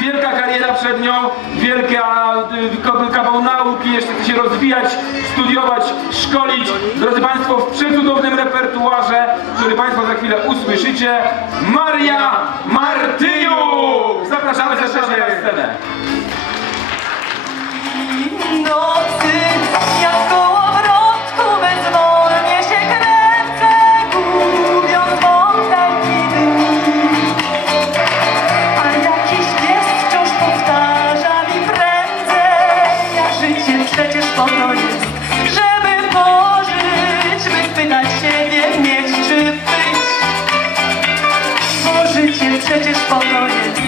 Wielka kariera przed nią, wielka y, ka- kawał nauki, jeszcze chce się rozwijać, studiować, szkolić. Drodzy Państwo, w przecudownym repertuarze, który Państwo za chwilę usłyszycie, Maria Martyniuk! Zapraszamy serdecznie na scenę. Nocy, jak przecież po to jest,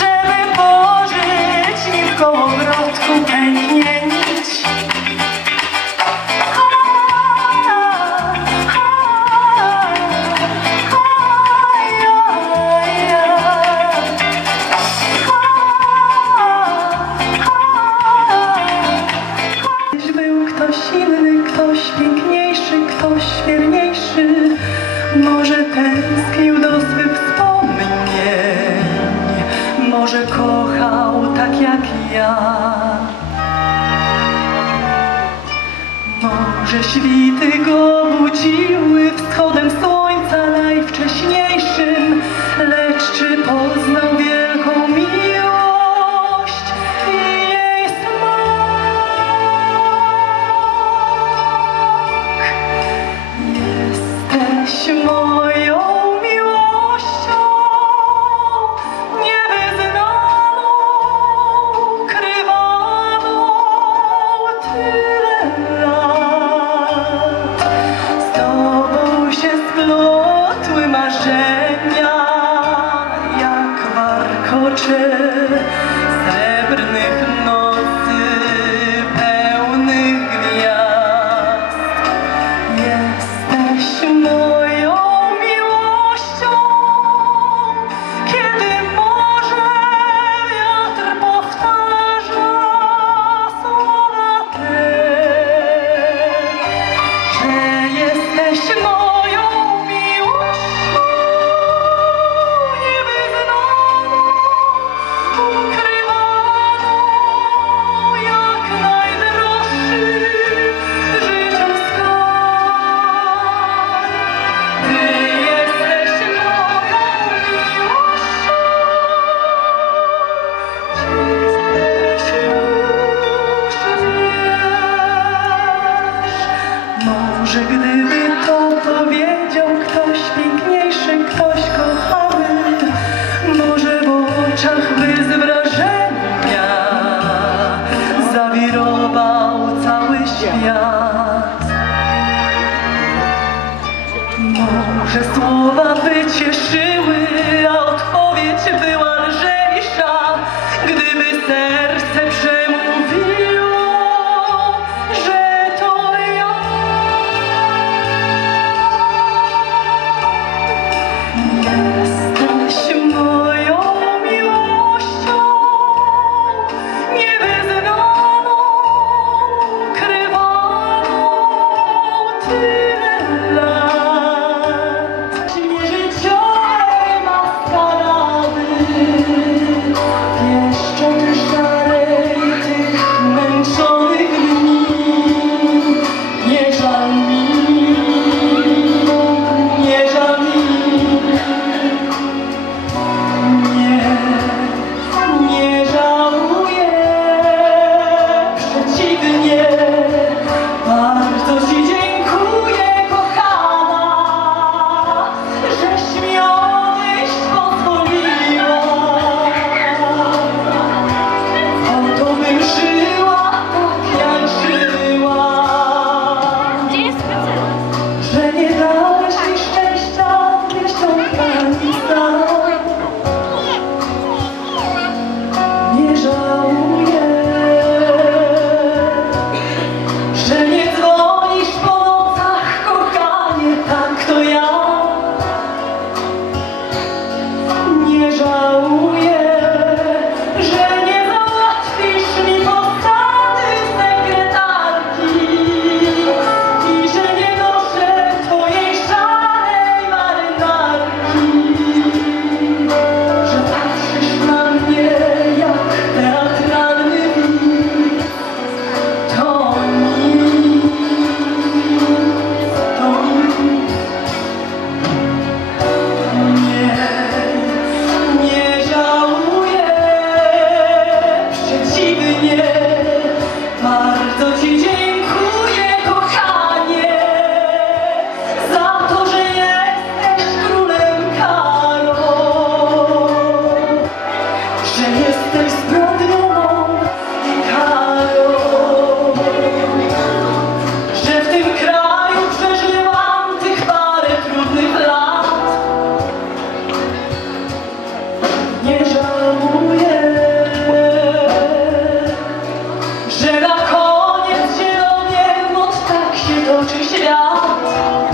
żeby pożyć, nim w kołowrotku pęknie nić. Gdzieś był ktoś inny, ktoś piękniejszy, ktoś wierniejszy. Może tęsknił tak jak ja. Może świty go share. of a 주시면